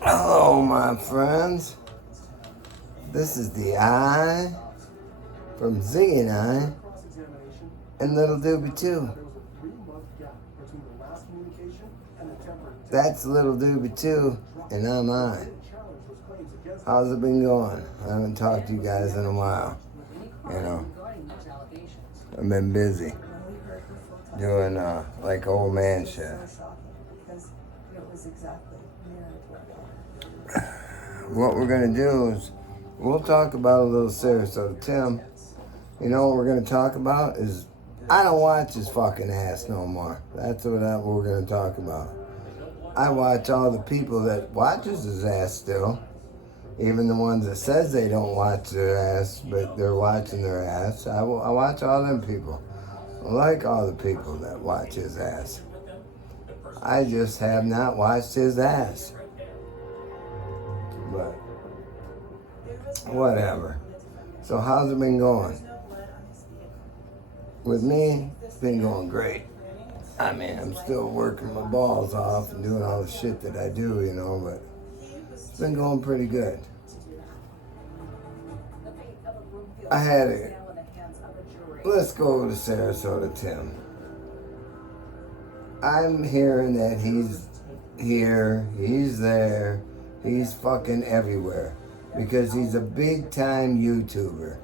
Hello, my friends. This is the I from Ziggy and I and Little Doobie too. That's Little Doobie too, and I'm I. How's it been going? I haven't talked to you guys in a while. You know, I've been busy doing like old man shit. What we're gonna do is we'll talk about a little Sarasota Tim. You know what we're gonna talk about is I don't watch his fucking ass no more. That's what we're gonna talk about. I watch all the people that watches his ass still, even the ones that says they don't watch their ass, but they're watching their ass. I watch all them people. I like all the people that watch his ass. I just have not watched his ass. But whatever. So how's it been going? With me, it's been going great. I mean, I'm still working my balls off and doing all the shit that I do, you know, but it's been going pretty good. Let's go to Sarasota Tim. I'm hearing that he's here, he's there, he's fucking everywhere because he's a big time YouTuber.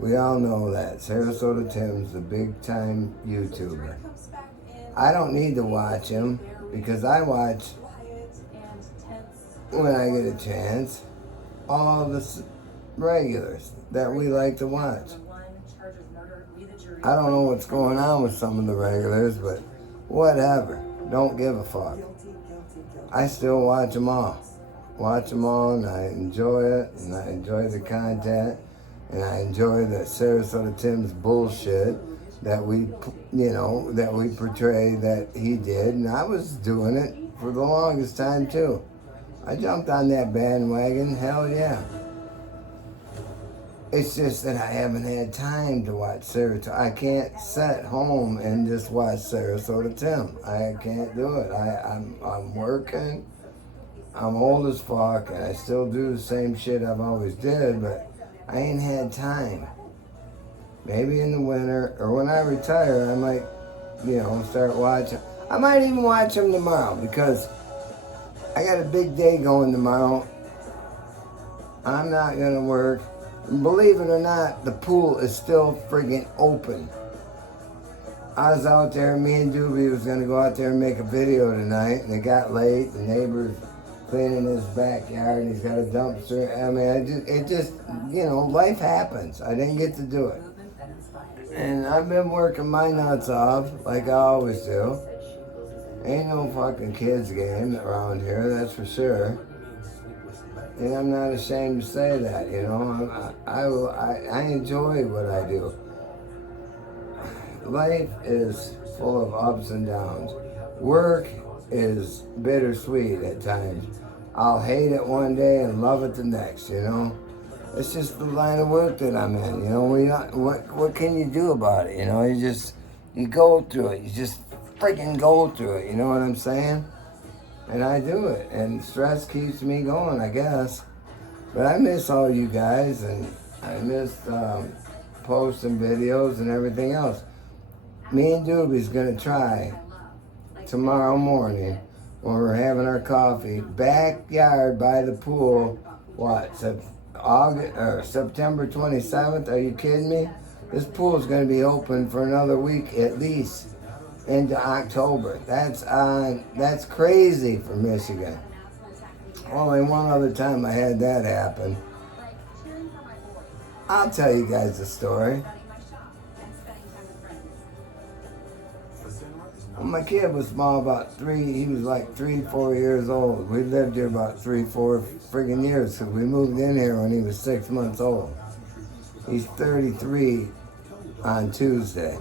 We all know that. Sarasota Tim's a big time YouTuber. I don't need to watch him because I watch, when I get a chance, all the regulars that we like to watch. I don't know what's going on with some of the regulars, but whatever. Don't give a fuck. I still watch them all. Watch them all, and I enjoy it, and I enjoy the content, and I enjoy the Sarasota Tim's bullshit that we portray that he did, and I was doing it for the longest time too. I jumped on that bandwagon, hell yeah. It's just that I haven't had time to watch Sarasota. I can't sit home and just watch Sarasota Tim. I can't do it. I'm working. I'm old as fuck, and I still do the same shit I've always did, but I ain't had time. Maybe in the winter, or when I retire, I might, start watching. I might even watch them tomorrow, because I got a big day going tomorrow. I'm not gonna work. Believe it or not, the pool is still friggin' open. I was out there, me and Doobie was gonna go out there and make a video tonight, and it got late. The neighbor's cleaning his backyard, and he's got a dumpster. I mean, life happens. I didn't get to do it. And I've been working my nuts off, like I always do. Ain't no fucking kids game around here, that's for sure. And I'm not ashamed to say that, I enjoy what I do. Life is full of ups and downs. Work is bittersweet at times. I'll hate it one day and love it the next, It's just the line of work that I'm in, what can you do about it, you go through it. You just freaking go through it, you know what I'm saying? And I do it, and stress keeps me going, I guess. But I miss all you guys, and I miss posting videos and everything else. Me and Doobie's gonna try tomorrow morning when we're having our coffee, backyard by the pool, September 27th, are you kidding me? This pool's gonna be open for another week at least. Into October. That's crazy for Michigan. Only one other time I had that happen. I'll tell you guys the story. When my kid was small, he was like 3-4 years old. We lived here about 3-4 friggin' years because we moved in here when he was 6 months old. He's 33 on Tuesday.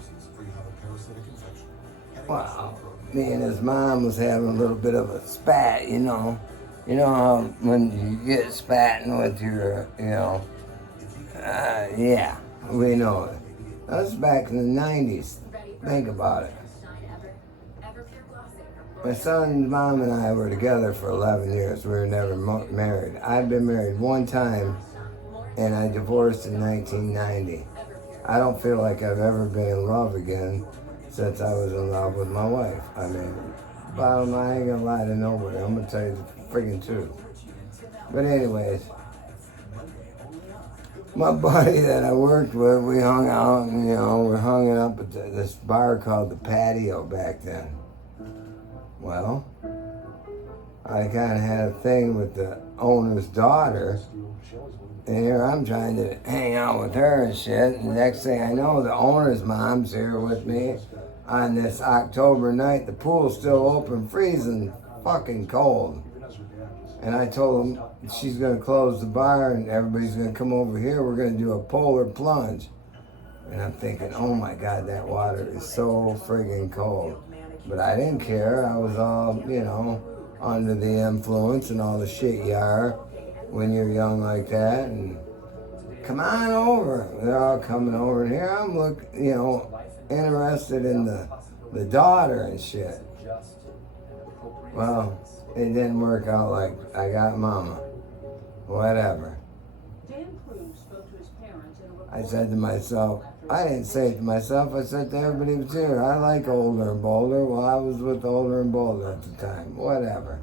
Well, me and his mom was having a little bit of a spat, You know how when you get spatting with your, yeah, we know it. That was back in the 90s. Think about it. My son's mom and I were together for 11 years. We were never married. I've been married one time, and I divorced in 1990. I don't feel like I've ever been in love again since I was in love with my wife. I mean, bottom line, I ain't gonna lie to nobody. I'm gonna tell you the friggin' truth. But anyways, my buddy that I worked with, we hung out, and we hung up at this bar called the Patio back then. Well, I kind of had a thing with the owner's daughter, and here I'm trying to hang out with her and shit, and the next thing I know, the owner's mom's here with me on this October night. The pool's still open, freezing fucking cold. And I told him she's going to close the bar and everybody's going to come over here. We're going to do a polar plunge. And I'm thinking, oh my God, that water is so friggin' cold. But I didn't care. I was all, under the influence and all the shit you are when you're young like that. And come on over. They're all coming over. And here I'm interested in the daughter and shit. Well, it didn't work out like I got mama. Whatever. I said to myself, I didn't say it to myself, I said to everybody who was here, I like Older and Bolder. Well, I was with Older and Bolder at the time. Whatever.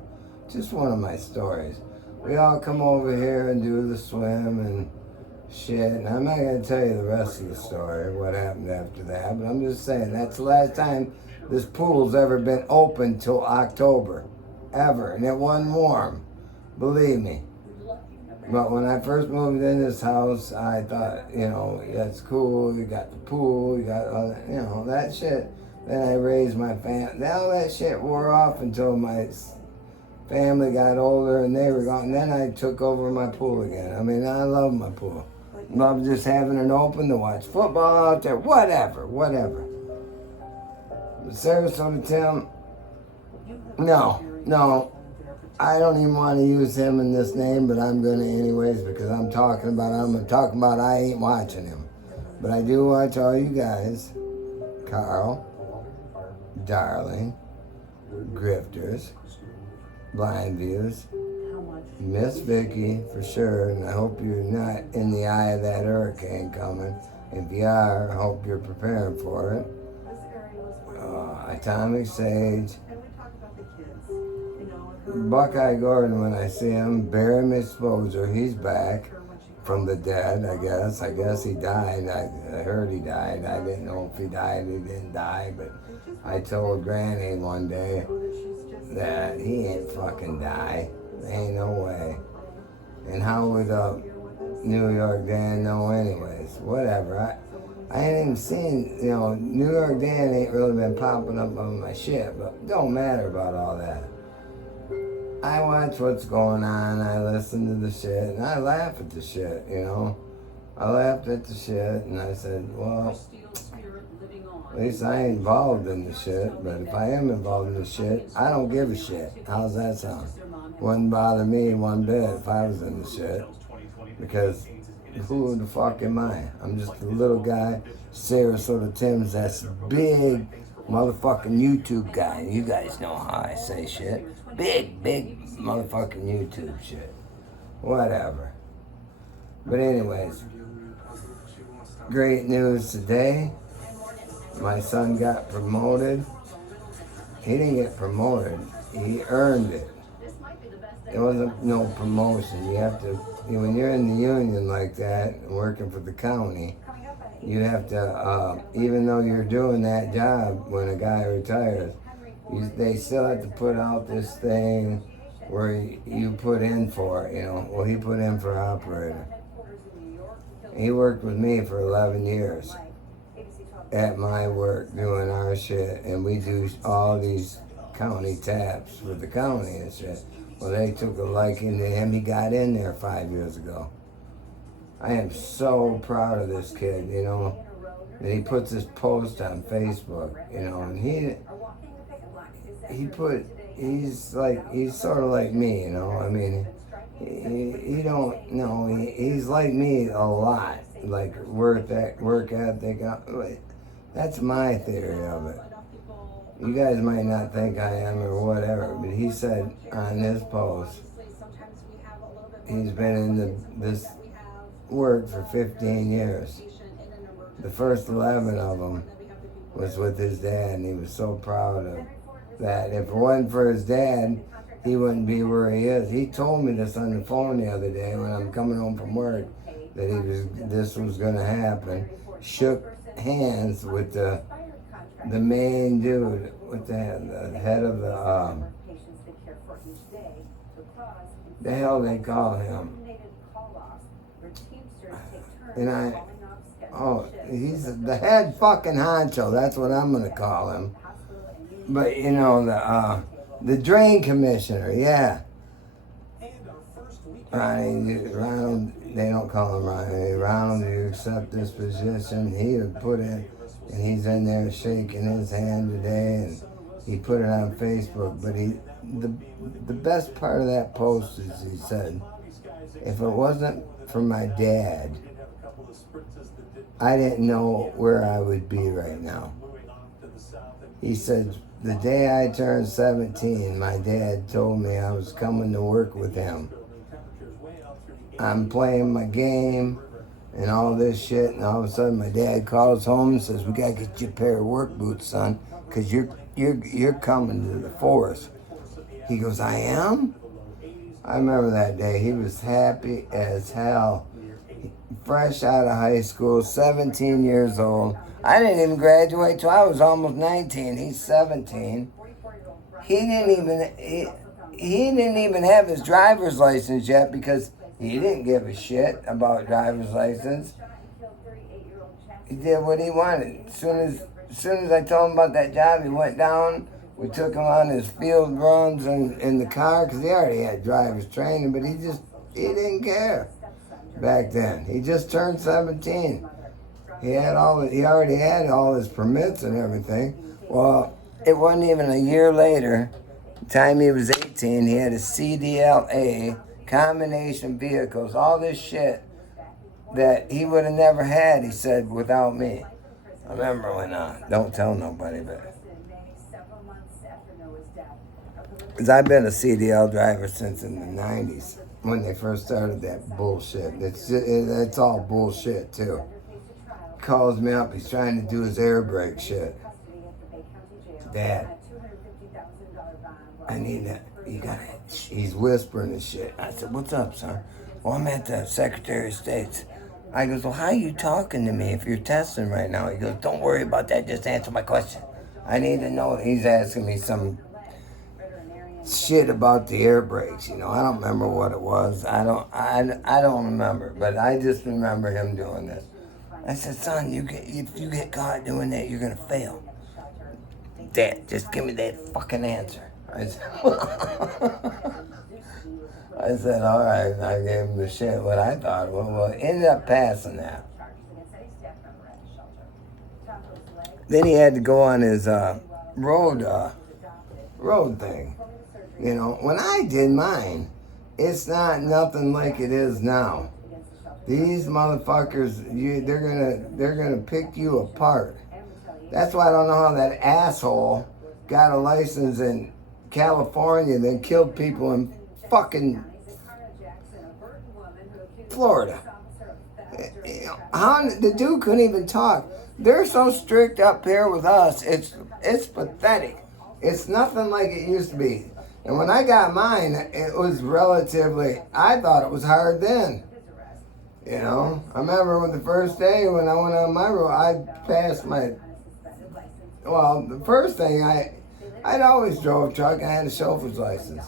Just one of my stories. We all come over here and do the swim and shit. And I'm not going to tell you the rest of the story, what happened after that. But I'm just saying, that's the last time this pool's ever been open till October. Ever. And it wasn't warm. Believe me. But when I first moved in this house, I thought, that's cool. You got the pool, you got all that, that shit. Then I raised my family. All that shit wore off until my family got older and they were gone. And then I took over my pool again. I mean, I love my pool. Love just having it open to watch football out there. Whatever. But Sarasota Tim, no. I don't even want to use him in this name, but I'm going to anyways because I'm talking about I ain't watching him. But I do watch all you guys. Carl, Darling, Grifters, Blind Views, Miss Vicky for sure, and I hope you're not in the eye of that hurricane coming. If you are, I hope you're preparing for it. Atomic Sage, Buckeye Gordon, when I see him, Barry Exposure, he's back from the dead, I guess. I guess he died. I heard he died. I didn't know if he died, he didn't die, but I told Granny one day that he ain't fucking die. Ain't no way. And how would New York Dan know anyways? Whatever. I ain't even seen, New York Dan ain't really been popping up on my shit, but don't matter about all that. I watch what's going on, I listen to the shit, and I laugh at the shit, I laughed at the shit, and I said, well, at least I ain't involved in the shit, but if I am involved in the shit, I don't give a shit. How's that sound? Wouldn't bother me one bit if I was in the shit, because who the fuck am I? I'm just a little guy. Sarasota Tim's that's big motherfucking YouTube guy. You guys know how I say shit. Big motherfucking YouTube shit. Whatever. But anyways, great news today. My son got promoted. He didn't get promoted. He earned it. It wasn't no promotion. You have to, when you're in the union like that, working for the county, you have to, even though you're doing that job when a guy retires, they still have to put out this thing where you put in for it, Well, he put in for operator. He worked with me for 11 years at my work doing our shit, and we do all these county taps for the county and shit. Well, they took a liking to him. He got in there 5 years ago. I am so proud of this kid, And he puts this post on Facebook, and he's sort of like me, I mean, he's like me a lot, like work ethic. That's my theory of it. You guys might not think I am or whatever, but he said on his post, he's been in this work for 15 years. The first 11 of them was with his dad, and he was so proud of that. If it wasn't for his dad, he wouldn't be where he is. He told me this on the phone the other day when I'm coming home from work, that this was going to happen. Shook hands with the main dude, with the head of the hell they call him. And he's the head fucking honcho. That's what I'm gonna call him. But you know, the drain commissioner, yeah. Ronald, they don't call him Ronald. Ronald, you accept this position. He would put it, and he's in there shaking his hand today, and he put it on Facebook. But the best part of that post is he said, if it wasn't for my dad, I didn't know where I would be right now. He said, the day I turned 17, my dad told me I was coming to work with him. I'm playing my game and all this shit, and all of a sudden my dad calls home and says, we gotta get you a pair of work boots, son, because you're coming to the force. He goes, I am? I remember that day. He was happy as hell. Fresh out of high school, 17 years old. I didn't even graduate till I was almost 19. He's 17. He didn't even have his driver's license yet because he didn't give a shit about driver's license. He did what he wanted. As soon as I told him about that job, he went down. We took him on his field runs in the car because he already had driver's training, but he didn't care back then. He just turned 17. He already had all his permits and everything. Well, it wasn't even a year later, the time he was 18, he had a CDLA, combination vehicles, all this shit that he would have never had, he said, without me. I remember when, don't tell nobody, but because I've been a CDL driver since in the 90s, when they first started that bullshit. It's all bullshit, too. Calls me up, he's trying to do his air brake shit. Dad, I need that. He's whispering and shit. I said, what's up, son? Well, I'm at the Secretary of State's. I goes, well, how are you talking to me if you're testing right now? He goes, don't worry about that, just answer my question. I need to know. He's asking me some shit about the air brakes, I don't remember what it was. I don't remember, but I just remember him doing this. I said, son, if you get caught doing that, you're gonna fail. Dad, just give me that fucking answer. I said, all right. I gave him the shit what I thought. Well, ended up passing that. Then he had to go on his road thing. When I did mine, it's not nothing like it is now. These motherfuckers, they're gonna pick you apart. That's why I don't know how that asshole got a license in California, then killed people in fucking Florida. The dude couldn't even talk. They're so strict up here with us. It's pathetic. It's nothing like it used to be. And when I got mine, it was I thought it was hard then. I remember when the first day when I went on my road, I passed the first thing, I'd always drove a truck and I had a chauffeur's license.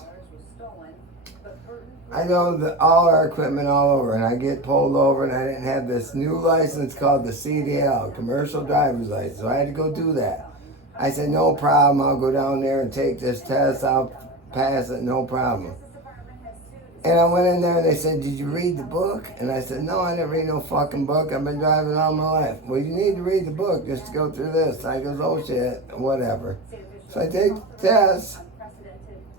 I know all our equipment all over, and I get pulled over, and I didn't have this new license called the CDL, Commercial Driver's License, so I had to go do that. I said, no problem, I'll go down there and take this test, I'll pass it, no problem. And I went in there and they said, did you read the book? And I said, no, I didn't read no fucking book. I've been driving all my life. Well, you need to read the book just to go through this. I goes, oh shit, whatever. So I take the test,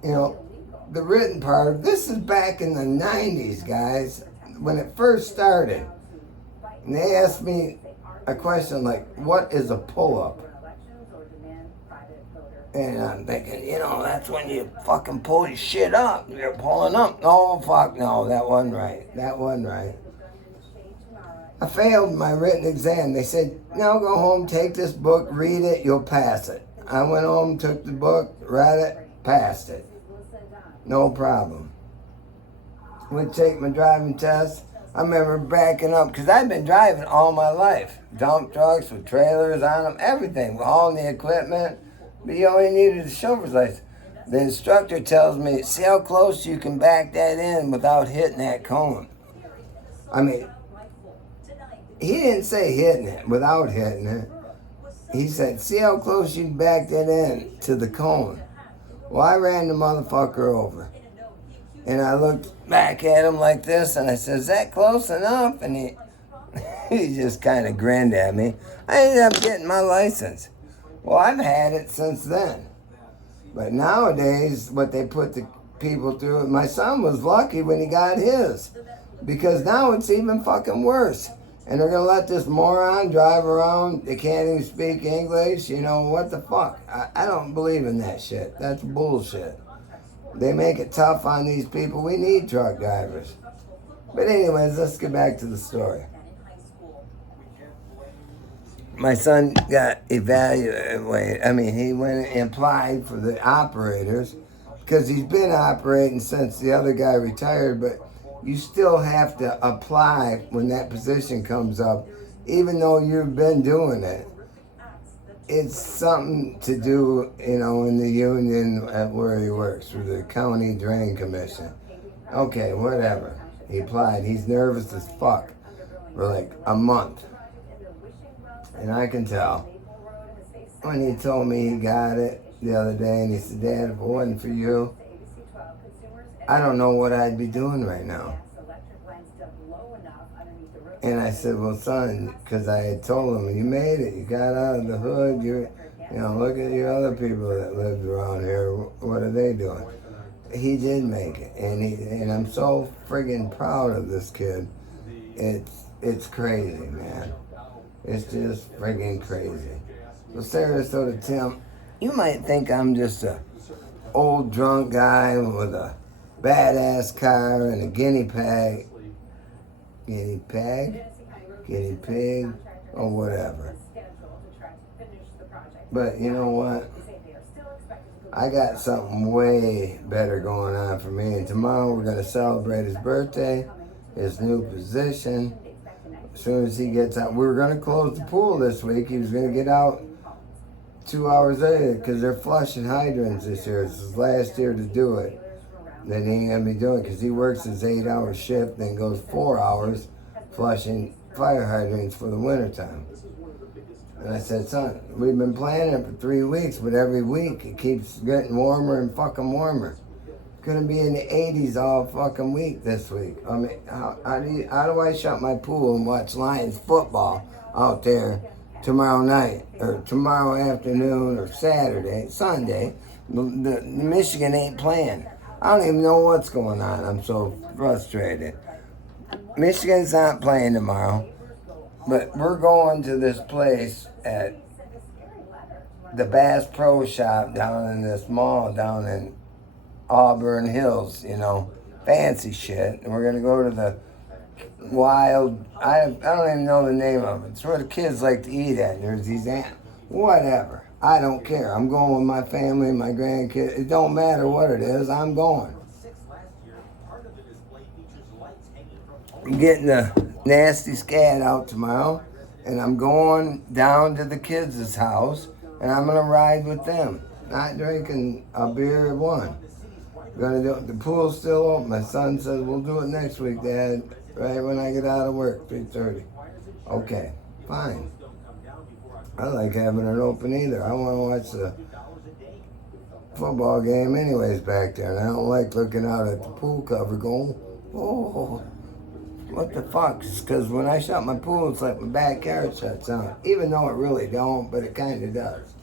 the written part. This is back in the 90s, guys, when it first started. And they asked me a question like, what is a pull-up? And I'm thinking, that's when you fucking pull your shit up. You're pulling up. No, fuck, no, that wasn't right. That wasn't right. I failed my written exam. They said, now go home, take this book, read it, you'll pass it. I went home, took the book, read it, passed it. No problem. Would take my driving test. I remember backing up, because I've been driving all my life. Dump trucks with trailers on them, everything, hauling the equipment. But you only needed a chauffeur's license. The instructor tells me, see how close you can back that in without hitting that cone. I mean, he didn't say hitting it, without hitting it. He said, see how close you can back that in to the cone. Well, I ran the motherfucker over. And I looked back at him like this, and I said, is that close enough? And he just kind of grinned at me. I ended up getting my license. Well, I've had it since then. But nowadays, what they put the people through, my son was lucky when he got his. Because now it's even fucking worse. And they're going to let this moron drive around. They can't even speak English. What the fuck? I don't believe in that shit. That's bullshit. They make it tough on these people. We need truck drivers. But anyways, let's get back to the story. My son got evaluated. He went and applied for the operators because he's been operating since the other guy retired, but you still have to apply when that position comes up, even though you've been doing it. It's something to do, in the union at where he works, through the county drain commission. Okay, whatever. He applied. He's nervous as fuck for like a month. And I can tell. When he told me he got it the other day, and he said, Dad, if it wasn't for you, I don't know what I'd be doing right now. And I said, well, son, because I had told him, you made it. You got out of the hood. Look at your other people that lived around here. What are they doing? He did make it. And I'm so friggin' proud of this kid. It's crazy, man. It's just friggin' crazy. So Sarasota Tim, you might think I'm just a old drunk guy with a badass car and a guinea pig, or whatever. But you know what? I got something way better going on for me. And tomorrow we're going to celebrate his birthday, his new position. As soon as he gets out, we were going to close the pool this week. He was going to get out 2 hours later because they're flushing hydrants this year. It's his last year to do it. Then he ain't going to be doing it because he works his 8-hour shift, then goes 4 hours flushing fire hydrants for the wintertime. And I said, son, we've been planning it for 3 weeks, but every week it keeps getting warmer and fucking warmer. Gonna be in the 80s all fucking week this week. I mean, how do I shut my pool and watch Lions football out there tomorrow night or tomorrow afternoon or Saturday, Sunday? The Michigan ain't playing. I don't even know what's going on. I'm so frustrated. Michigan's not playing tomorrow, but we're going to this place at the Bass Pro Shop down in this mall down in Auburn Hills, fancy shit. And we're going to go to the Wild, I don't even know the name of it. It's where the kids like to eat at. There's these whatever. I don't care. I'm going with my family, my grandkids. It don't matter what it is. I'm going. I'm getting the nasty scat out tomorrow, and I'm going down to the kids' house, and I'm going to ride with them. Not drinking a beer at one. Gonna do it. The pool's still open. My son says, we'll do it next week, Dad, right when I get out of work, 3:30. Okay, fine. I like having it open either. I want to watch the football game anyways back there, and I don't like looking out at the pool cover going, oh, what the fuck? Because when I shut my pool, it's like my backyard shuts down. Even though it really don't, but it kind of does.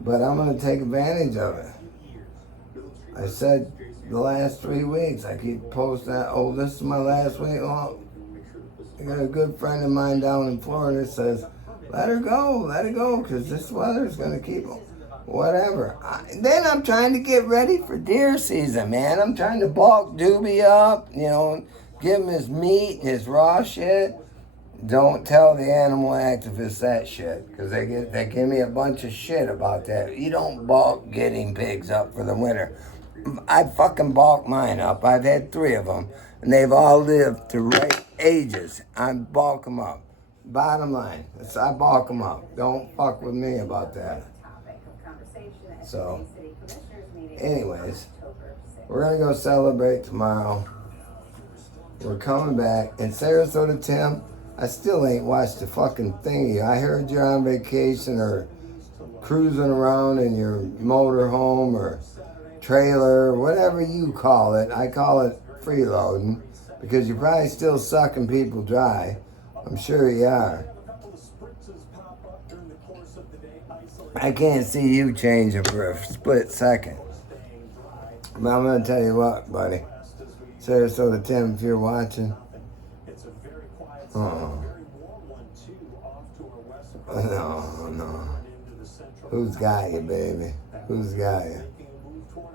But I'm going to take advantage of it. I said the last 3 weeks, I keep posting that, oh, this is my last week. Well, I got a good friend of mine down in Florida that says, let her go, because this weather's going to keep whatever. Then I'm trying to get ready for deer season, man. I'm trying to bulk Doobie up, give him his meat, his raw shit. Don't tell the animal activists that shit, because they give me a bunch of shit about that. You don't bulk guinea pigs up for the winter. I fucking bulk mine up. I've had 3 of them, and they've all lived to right ages. I bulk them up. Bottom line, I bulk them up. Don't fuck with me about that. So, anyways, we're gonna go celebrate tomorrow. We're coming back. And Sarasota Tim, I still ain't watched the fucking thingy. I heard you're on vacation or cruising around in your motorhome or trailer, whatever you call it. I call it freeloading because you're probably still sucking people dry. I'm sure you are. I can't see you changing for a split second. But I'm going to tell you what, buddy. Sarasota Tim, if you're watching. Oh. No. Who's got you, baby? Who's got you?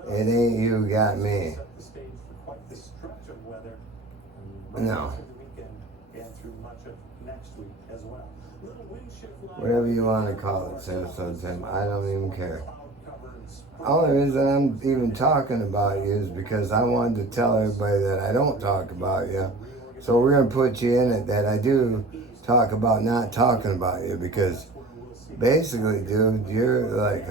It ain't you who got me. No. Whatever you want to call it, Sarasota Tim, I don't even care. Only reason I'm even talking about you is because I wanted to tell everybody that I don't talk about you. So we're going to put you in it that I do talk about not talking about you, because basically, dude, you're like,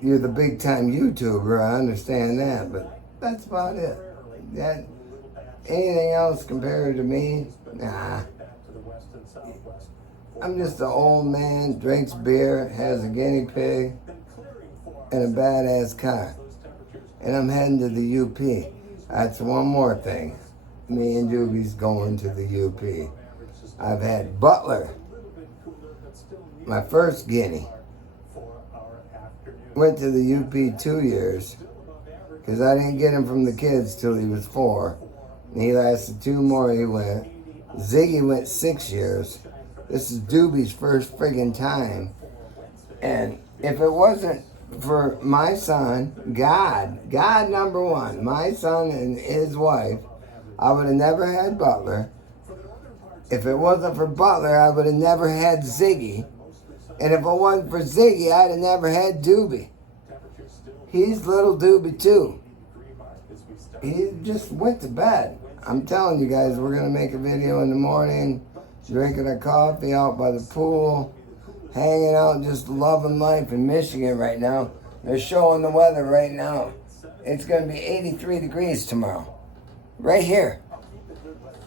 you're the big time YouTuber, I understand that, but that's about it. Anything else compared to me? Nah. I'm just an old man, drinks beer, has a guinea pig, and a badass car. And I'm heading to the UP. That's one more thing. Me and Doobie's going to the UP. I've had Butler, my first guinea. Went to the UP 2 years, because I didn't get him from the kids till he was 4. And he lasted 2 more, he went. Ziggy went 6 years. This is Doobie's first friggin' time. And if it wasn't for my son, God number one, my son and his wife, I would have never had Butler. If it wasn't for Butler, I would have never had Ziggy. And if it wasn't for Ziggy, I'd have never had Doobie. He's little Doobie too. He just went to bed. I'm telling you guys, we're going to make a video in the morning, drinking a coffee out by the pool, hanging out, just loving life in Michigan right now. They're showing the weather right now. It's going to be 83 degrees tomorrow. Right here.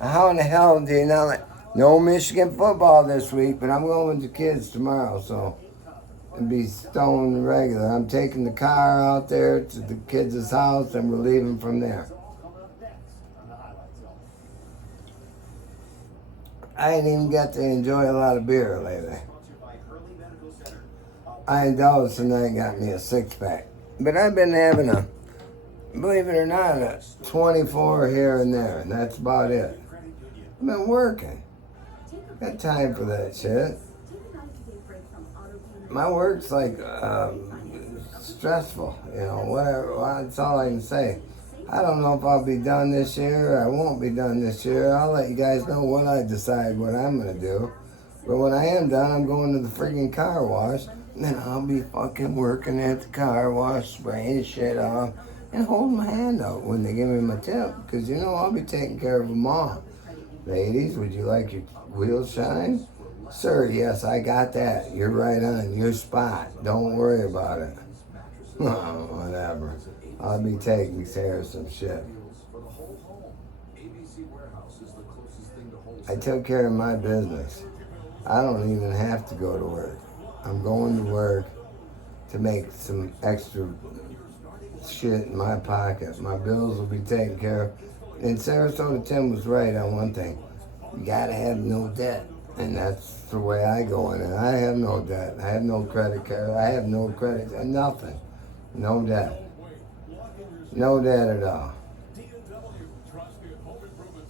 How in the hell do you not like... No Michigan football this week, but I'm going with the kids tomorrow, so it'll be stone regular. I'm taking the car out there to the kids' house, and we're leaving from there. I ain't even got to enjoy a lot of beer lately. I indulged tonight, got me a 6-pack. But I've been having a, believe it or not, a 24 here and there, and that's about it. I've been working. Got time for that shit. My work's like stressful, whatever. That's all I can say. I don't know if I'll be done this year or I won't be done this year. I'll let you guys know when I decide what I'm going to do. But when I am done, I'm going to the freaking car wash. And then I'll be fucking working at the car wash, spraying shit off, and holding my hand out when they give me my tip. Because, I'll be taking care of them all. Ladies, would you like your wheels shined? Sir, yes, I got that. You're right on your spot. Don't worry about it. Oh, whatever. I'll be taking care of some shit. I took care of my business. I don't even have to go to work. I'm going to work to make some extra shit in my pocket. My bills will be taken care of. And Sarasota Tim was right on one thing. You gotta have no debt. And that's the way I go in it. I have no debt. I have no credit card. I have no credit, nothing. No debt. No debt at all.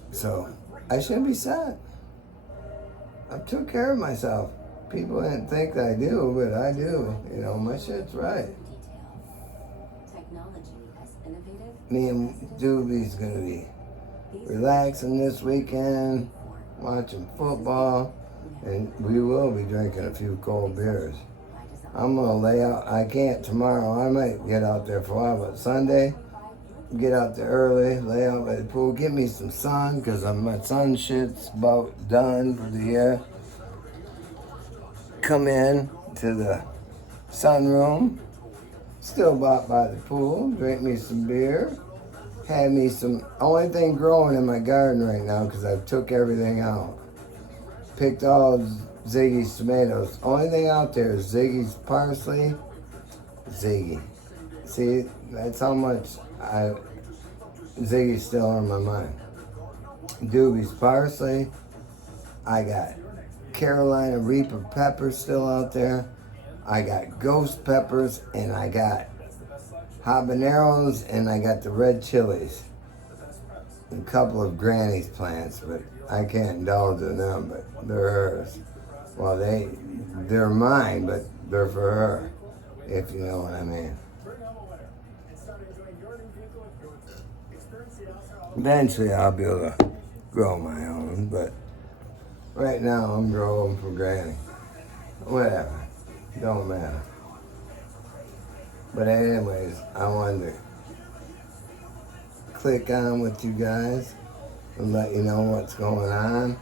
So, I should be set. I took care of myself. People didn't think I do, but I do. You know, my shit's right. Me and Doobie's gonna be relaxing this weekend, watching football, and we will be drinking a few cold beers. I'm gonna lay out. I can't tomorrow. I might get out there for a while, but Sunday, get out there early, lay out by the pool, get me some sun, because my sun shit's about done for the year. Come in to the sunroom, still about by the pool, drink me some beer, had me some, only thing growing in my garden right now, because I took everything out. Picked all Ziggy's tomatoes. Only thing out there is Ziggy's parsley. Ziggy. See, that's how much Ziggy's still on my mind. Doobie's parsley. I got Carolina Reaper peppers still out there. I got ghost peppers, and I got habaneros, and I got the red chilies. A couple of Granny's plants, but I can't indulge in them, but they're hers. Well, they're mine, but they're for her, if you know what I mean. Eventually, I'll be able to grow my own, but right now, I'm growing for Granny. Whatever. Don't matter. But anyways, I wanted to click on with you guys and let you know what's going on.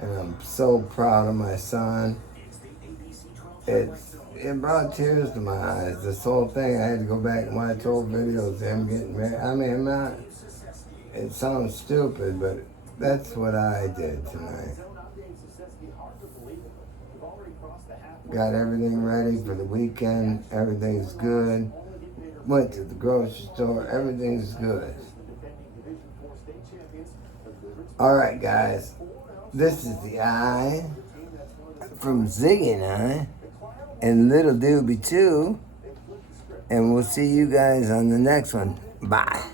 And I'm so proud of my son. It brought tears to my eyes. This whole thing, I had to go back and watch old videos of him getting married. I mean, it sounds stupid, but that's what I did tonight. Got everything ready for the weekend. Everything's good. Went to the grocery store. Everything's good. All right, guys. This is the eye from Ziggy and I, and Little Doobie too. And we'll see you guys on the next one. Bye.